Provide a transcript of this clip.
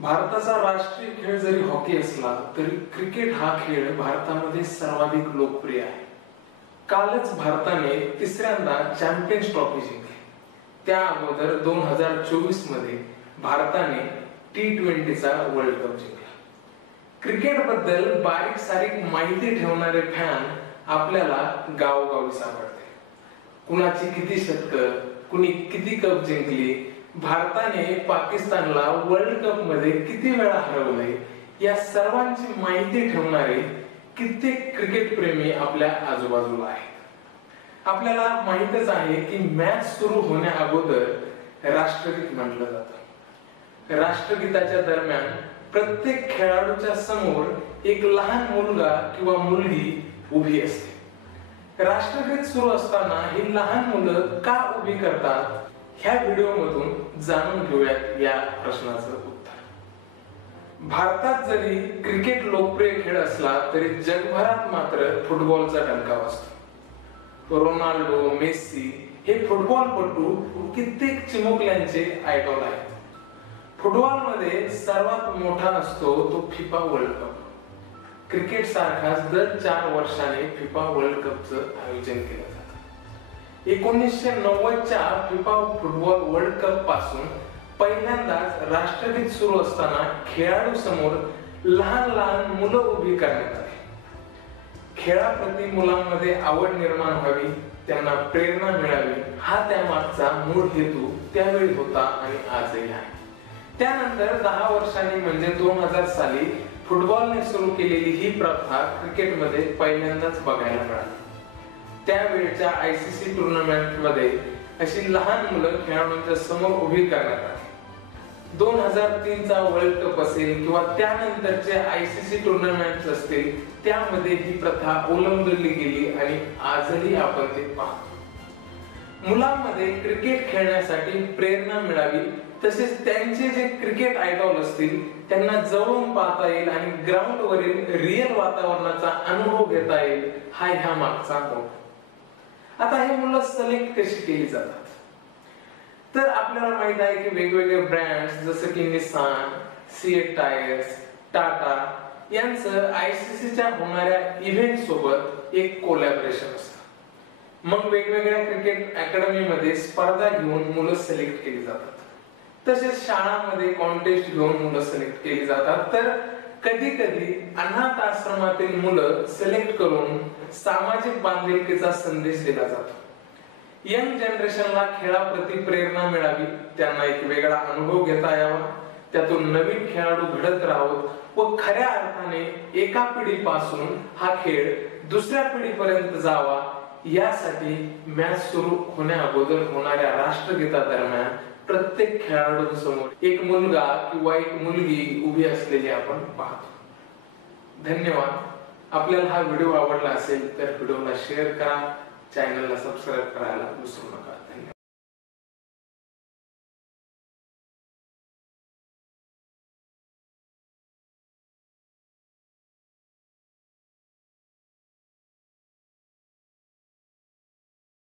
भारताचा राष्ट्रीय खेळ जरी हॉकी असला तरी क्रिकेट हा खेळ भारतामध्ये सर्वाधिक लोकप्रिय आहे। कालच भारताने तिसऱ्यांदा चॅम्पियन्स ट्रॉफी जिंकली। त्या अगोदर 2024 मध्ये भारताने T20 चा वर्ल्ड कप जिंकला। क्रिकेट बद्दल बारीक सारीक माहिती ठेवणारे फॅन आपल्याला गावोगावी सापडते। कुणाची किती शतकं, कुणी किती कप जिंकली, भारताने पाकिस्तानला वर्ल्ड कप मध्ये किती वेळा हरवले, या सर्वांची माहिती ठेवणारे कित्येक क्रिकेट प्रेमी आपल्या आजूबाजूला आहेत। आपल्याला माहितच आहे की मॅच सुरू होण्या अगोदर राष्ट्रगीत म्हटलं जातं। राष्ट्रगीताच्या दरम्यान प्रत्येक खेळाडूच्या समोर एक लहान मुलगा किंवा मुलगी उभी असते। राष्ट्रगीत सुरू असताना ही लहान मुलं का उभी करतात, ह्या व्हिडिओ मधून जाणून घेऊयात या प्रश्नाचं उत्तर। भारतात जरी क्रिकेट लोकप्रिय खेळ असला तरी जगभरात मात्र फुटबॉलचा डंका वाजतो। रोनाल्डो, मेसी हे फुटबॉलपटू कित्येक चिमुकल्यांचे आयडॉल आहेत। फुटबॉल मध्ये सर्वात मोठा असतो तो फिफा वर्ल्ड कप। क्रिकेट सारखाच दर 4 वर्षांनी फिफा वर्ल्ड कपचं आयोजन केलं जातं। 1990 च्या फिफा फुटबॉल वर्ल्ड कप पासून पहिल्यांदाच राष्ट्रगीत सुरू असताना खेळाडू समोर लहान लहान मुलं उभी करण्यात आली। खेळाप्रती मुलांमध्ये आवड निर्माण व्हावी, त्यांना प्रेरणा मिळावी, हा त्यामागचा मूळ हेतू त्यावेळी होता आणि आजही आहे। त्यानंतर 10 वर्षांनी म्हणजे 2000 साली फुटबॉलने सुरू केलेली ही प्रथा क्रिकेटमध्ये पहिल्यांदाच बघायला मिळाली। त्यावेळच्या ICC टूर्नामेंट मध्ये अशी लहान मुलं खेळाडूंच्या समोर उभी करण्यात आली। 2003 चा वर्ल्ड कप असेल किंवा त्यानंतरचे ICC टूर्नामेंट्स असतील, त्यामध्ये ही प्रथा अवलंबली गेली आणि आजही आपण ते पाहतो। मुलांमध्ये क्रिकेट खेळण्यासाठी प्रेरणा मिळावी, तसेच त्यांचे जे क्रिकेट आयडॉल असतील त्यांना जवळून पाहता येईल आणि ग्राउंड वरील रिअल वातावरणाचा अनुभव घेता येईल, हा ह्या मागचा मोठ। आता हे मुलं सिलेक्ट कशी केली जातात, तर आपल्याला माहित आहे की वेगवेगळे ब्रँड्स जसे की निसान, सीएट टायर्स, टाटा यांचं ICC च्या होणाऱ्या इव्हेंट सोबत एक कोलॅबोरेशन असतं। मग वेगवेगळ्या क्रिकेट अकॅडमी मध्ये स्पर्धा घेऊन मुलं सिलेक्ट केली जातात। तसेच शाळांमध्ये कॉन्टेस्ट घेऊन मुलं सिलेक्ट केली जातात। तर कधी कधी अनाथ आश्रमातील मुलं सिलेक्ट करून सामाजिक बांधिलकीचा संदेश दिला जातो। यंग जनरेशनला खेळाप्रती प्रेरणा मिळावी, त्यांना एक वेगळा अनुभव घेता यावा, त्यातून नवीन खेळाडू घडत राहावेत व खऱ्या अर्थाने एका पिढीपासून हा खेळ दुसऱ्या पिढीपर्यंत जावा, यासाठी मॅच सुरू होण्या अगोदर होणाऱ्या राष्ट्रगीता दरम्यान प्रत्येक खेळाडूंसमोर एक मुलगा किंवा एक मुलगी उभी असलेली आपण पाहतो। धन्यवाद। आपल्याला हा व्हिडिओ आवडला असेल तर व्हिडिओला शेअर करा, चॅनलला सबस्क्राईब करायला विसरू नका।